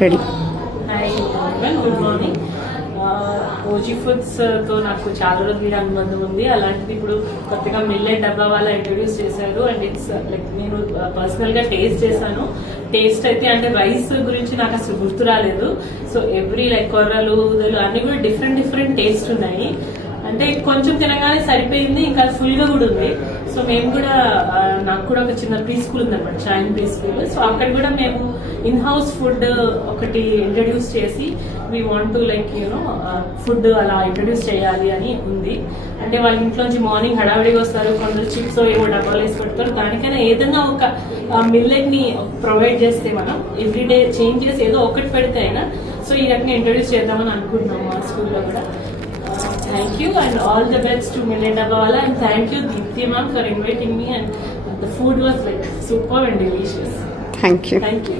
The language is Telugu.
Ready. Hi good morning. OG foods తో నాకు చాలా రోజుల అనుబంధం ఉంది. అలాంటిది ఇప్పుడు కొత్తగా మిల్లెట్ డబ్బా వాళ్ళ ఇంట్రొడ్యూస్ చేశారు అండ్ ఇట్స్ లైక్ నేను పర్సనల్ గా టేస్ట్ చేశాను. టేస్ట్ అయితే అంటే రైస్ గురించి నాకు అసలు గుర్తు రాలేదు. సో ఎవ్రీ లైక్ కొర్రలు ఉదలు అన్ని కూడా డిఫరెంట్ టేస్ట్ ఉన్నాయి. అంటే కొంచెం తినగానే సరిపోయింది, ఇంకా ఫుల్ గా కూడా ఉంది. సో మేము కూడా నాకు కూడా ఒక చిన్న ప్రీ స్కూల్ ఉందన్నమాట, షైన్ ప్రీ స్కూల్. సో అక్కడ కూడా మేము ఇన్ హౌస్ ఫుడ్ ఒకటి ఇంట్రడ్యూస్ చేసి we want to like you know food అలా ఇంట్రడ్యూస్ చేయాలి అని ఉంది. అంటే వాళ్ళ ఇంట్లోంచి మార్నింగ్ హడావిడిగా వస్తారు, కొందరు చిప్స్ ఏవో డబ్బాలు వేసి పెడతారు. దానికైనా ఏదైనా ఒక మిల్లెట్ ని ప్రొవైడ్ చేస్తే మనం ఎవ్రీడే చేంజ్ చేసి ఏదో ఒకటి పెడితే అయినా సో ఈ రకంగా ఇంట్రడ్యూస్ చేద్దామని అనుకుంటున్నాం మా స్కూల్లో కూడా. Thank you and all the best to Millet Dabba Wala, and thank you Deepti ma'am for inviting me, and the food was like superb and delicious. Thank you. Thank you.